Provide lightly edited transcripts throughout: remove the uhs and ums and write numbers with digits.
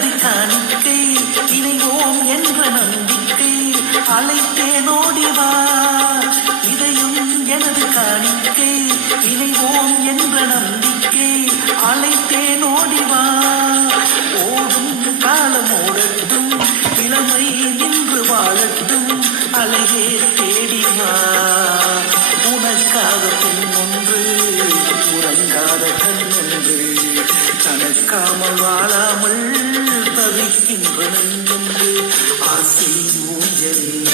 எனது காணிக்கை இணைவோம் என்ற நம்பிக்கை அழைத்தேனோடிவா இதையும் எனது காணிக்கை இணைவோம் என்ற நம்பிக்கை அழைத்தேனோடிவா ஓடும் காலம் ஓடட்டும் இளமை நின்று வாழட்டும் அழகே தேடிவா உனக்காக பெண்ணொன்று உறங்காத கண்ணொன்று தனக்காமல் வாழாமல் தவிக்கின்ற நெஞ்சொன்று ஆசை ஊஞ்சலில்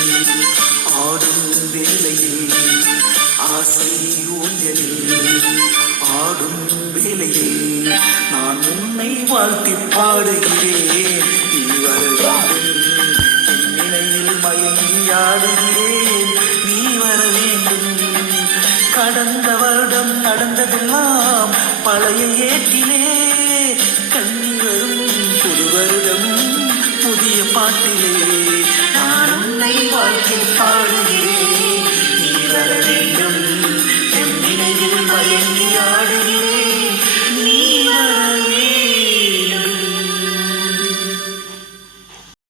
ஆடும் வேளையில் ஆசை ஊஞ்சலில் ஆடும் வேளையில் நான் உன்னை வாழ்த்தி பாடுகிறேன் நீ வர வேண்டும் என் நினைவில் மயங்கி ஆடுகிறேன் நீ வர வேண்டும் கடந்த வருடம் நடந்ததெல்லாம் பழைய ஏட்டிலே கண்ணீரும் புது வருடம் புதிய பாட்டிலே நான் உன்னை வாழ்க்கை பாடு